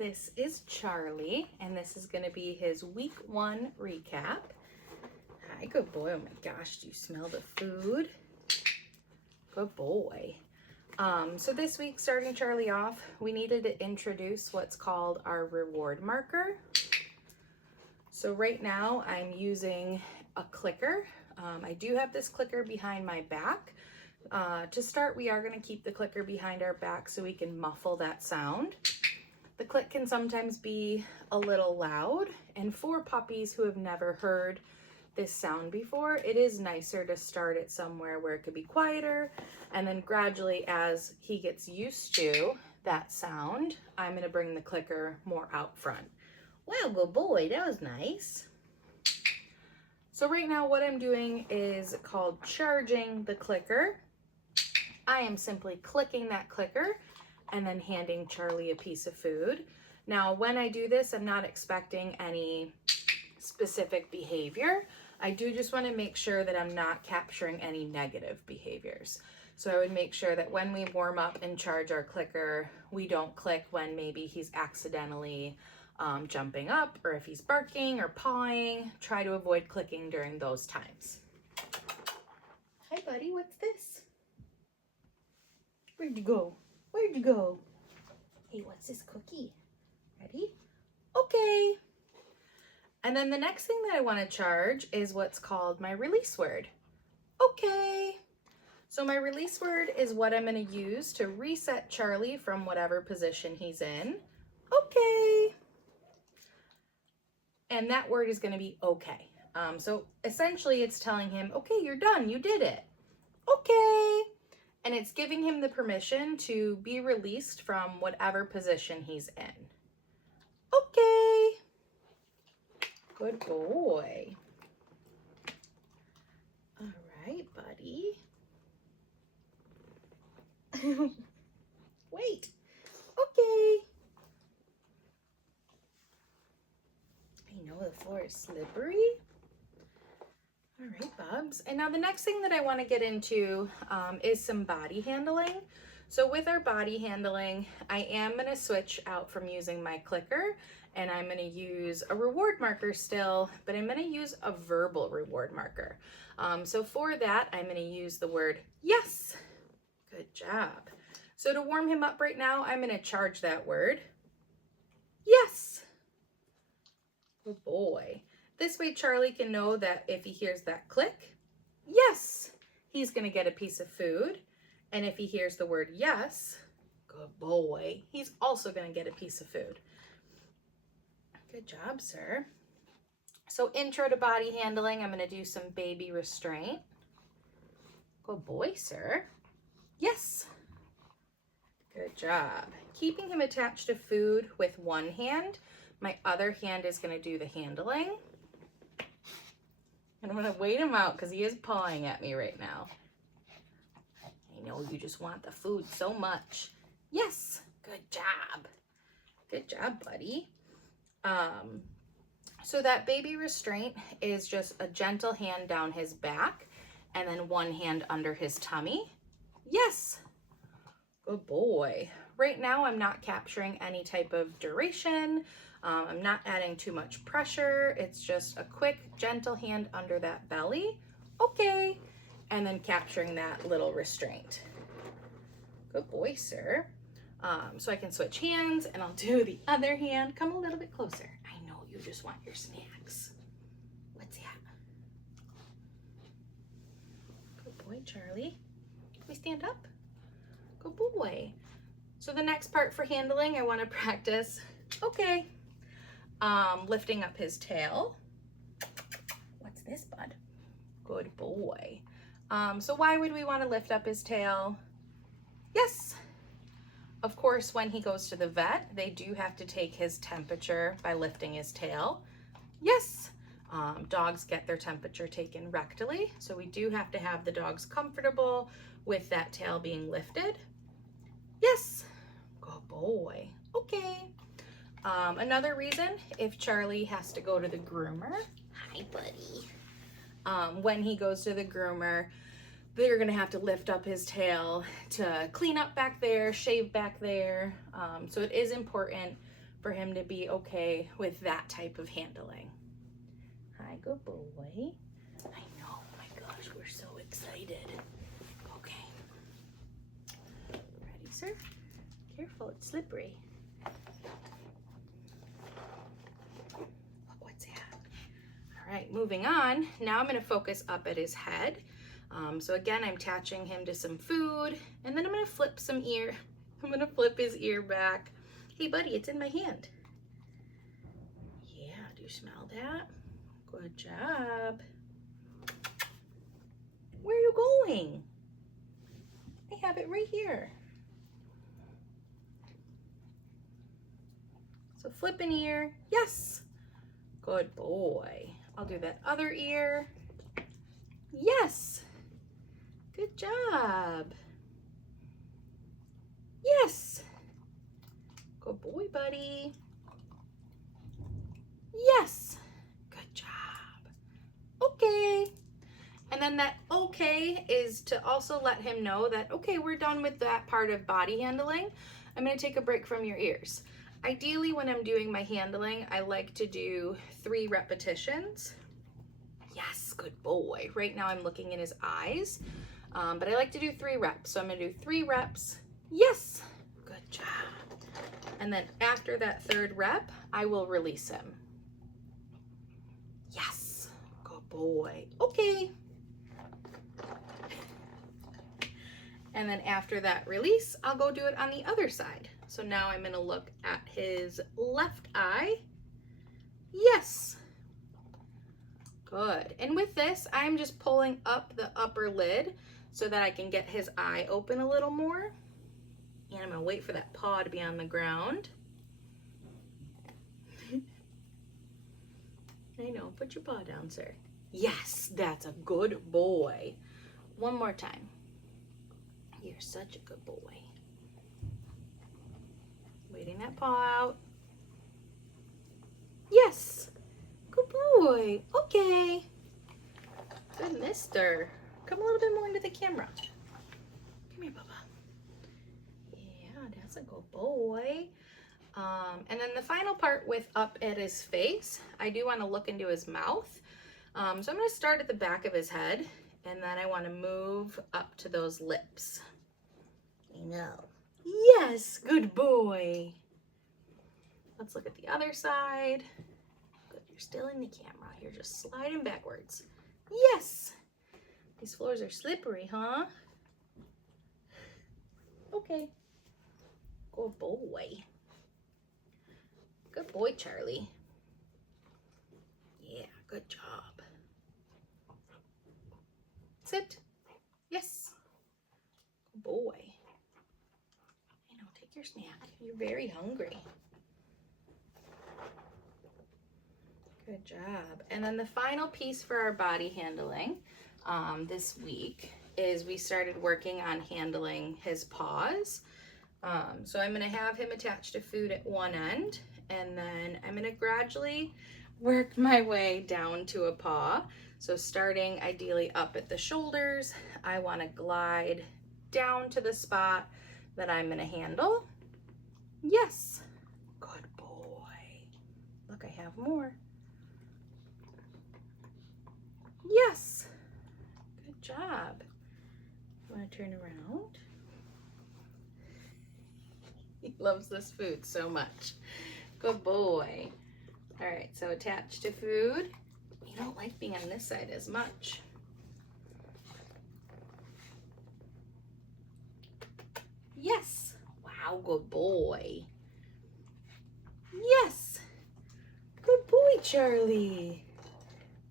This is Charlie, and this is going to be his week 1 recap. Hi, good boy. Oh my gosh, do you smell the food? Good boy. So this week, starting Charlie off, we needed to introduce what's called our reward marker. So right now I'm using a clicker. I do have this clicker behind my back. To start, we are going to keep the clicker behind our back so we can muffle that sound. The click can sometimes be a little loud, and for puppies who have never heard this sound before, it is nicer to start it somewhere where it could be quieter, and then gradually as he gets used to that sound, I'm going to bring the clicker more out front. Wow, good boy, that was nice. So right now what I'm doing is called charging the clicker. I am simply clicking that clicker and then handing Charlie a piece of food. Now, when I do this, I'm not expecting any specific behavior. I do just want to make sure that I'm not capturing any negative behaviors. So I would make sure that when we warm up and charge our clicker, we don't click when maybe he's accidentally jumping up, or if he's barking or pawing. Try to avoid clicking during those times. Hi, buddy, what's this? Where'd you go? Where'd you go? Hey, what's this cookie? Ready? Okay. And then the next thing that I want to charge is what's called my release word. Okay. So my release word is what I'm going to use to reset Charlie from whatever position he's in. Okay. And that word is going to be okay. So essentially it's telling him, okay, you're done. You did it. Okay. And it's giving him the permission to be released from whatever position he's in. Okay. Good boy. All right, buddy. Wait. Okay. I know the floor is slippery. All right, Bubs. And now the next thing that I want to get into is some body handling. So with our body handling, I am going to switch out from using my clicker, and I'm going to use a reward marker still, but I'm going to use a verbal reward marker. So for that, I'm going to use the word yes. Good job. So to warm him up right now, I'm going to charge that word. Yes. Good boy. This way Charlie can know that if he hears that click, yes, he's going to get a piece of food. And if he hears the word yes, good boy, he's also going to get a piece of food. Good job, sir. So intro to body handling, I'm going to do some baby restraint. Good boy, sir. Yes. Good job. Keeping him attached to food with one hand. My other hand is going to do the handling. And I'm going to wait him out because he is pawing at me right now. I know you just want the food so much. Yes, good job. Good job, buddy. So that baby restraint is just a gentle hand down his back and then one hand under his tummy. Yes, good boy. Right now I'm not capturing any type of duration. I'm not adding too much pressure. It's just a quick, gentle hand under that belly. Okay. And then capturing that little restraint. Good boy, sir. So I can switch hands and I'll do the other hand. Come a little bit closer. I know you just want your snacks. What's that? Good boy, Charlie. Can we stand up? Good boy. So the next part for handling, I want to practice. Okay. Lifting up his tail. What's this, bud? Good boy. So why would we want to lift up his tail? Yes. Of course, when he goes to the vet, they do have to take his temperature by lifting his tail. Yes. Dogs get their temperature taken rectally, so we do have to have the dogs comfortable with that tail being lifted. Yes. Good boy. Okay. Another reason, if Charlie has to go to the groomer, hi buddy, when he goes to the groomer, they're gonna have to lift up his tail to clean up back there, shave back there. So it is important for him to be okay with that type of handling. Hi, good boy. I know, my gosh, we're so excited. Okay. Ready, sir? Careful, it's slippery. What's that? All right, moving on. Now I'm gonna focus up at his head. So again, I'm attaching him to some food, and then I'm gonna flip I'm gonna flip his ear back. Hey buddy, it's in my hand. Yeah, do you smell that? Good job. Where are you going? I have it right here. So flip an ear, yes. Good boy. I'll do that other ear. Yes. Good job. Yes. Good boy, buddy. Yes. Good job. Okay. And then that okay is to also let him know that, okay, we're done with that part of body handling. I'm going to take a break from your ears. Ideally, when I'm doing my handling, I like to do 3 repetitions. Yes, good boy. Right now I'm looking in his eyes, but I like to do 3 reps. So I'm going to do 3 reps. Yes, good job. And then after that 3rd rep, I will release him. Yes, good boy. Okay. And then after that release, I'll go do it on the other side. So now I'm going to look at his left eye. Yes. Good. And with this, I'm just pulling up the upper lid so that I can get his eye open a little more. And I'm going to wait for that paw to be on the ground. I know. Put your paw down, sir. Yes, that's a good boy. One more time. You're such a good boy. Waiting that paw out. Yes. Good boy. Okay. Good mister. Come a little bit more into the camera. Come here, Bubba. Yeah, that's a good boy. And then the final part with up at his face, I do want to look into his mouth. So I'm going to start at the back of his head, and then I want to move up to those lips. I know. Yes, good boy. Let's look at the other side. Good, you're still in the camera. You're just sliding backwards. Yes. These floors are slippery, huh? Okay. Good boy. Good boy, Charlie. Yeah, good job. Sit. Yes. Good boy. I know, take your snack. You're very hungry. Good job. And then the final piece for our body handling this week is we started working on handling his paws. So I'm going to have him attached to food at one end, and then I'm going to gradually work my way down to a paw. So starting ideally up at the shoulders, I want to glide down to the spot that I'm going to handle. Yes. Good boy. Look, I have more. Yes. Good job. Want to turn around? He loves this food so much. Good boy. All right, so attached to food. You don't like being on this side as much. Yes. Wow, good boy. Yes. Good boy, Charlie.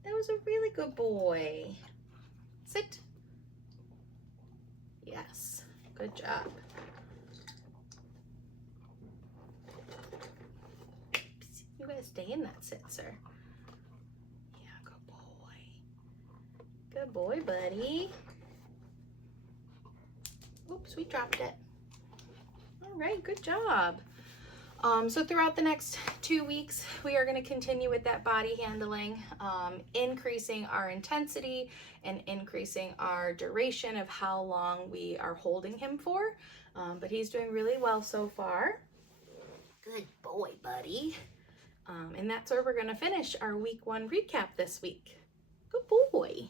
That was a really good boy. Sit. Yes. Good job. You gotta stay in that sit, sir. Yeah, good boy. Good boy, buddy. Oops, we dropped it. All right, good job. So throughout the next 2 weeks, we are going to continue with that body handling, increasing our intensity and increasing our duration of how long we are holding him for. But he's doing really well so far. Good boy, buddy. buddy. And that's where we're going to finish our week 1 recap this week. Good boy.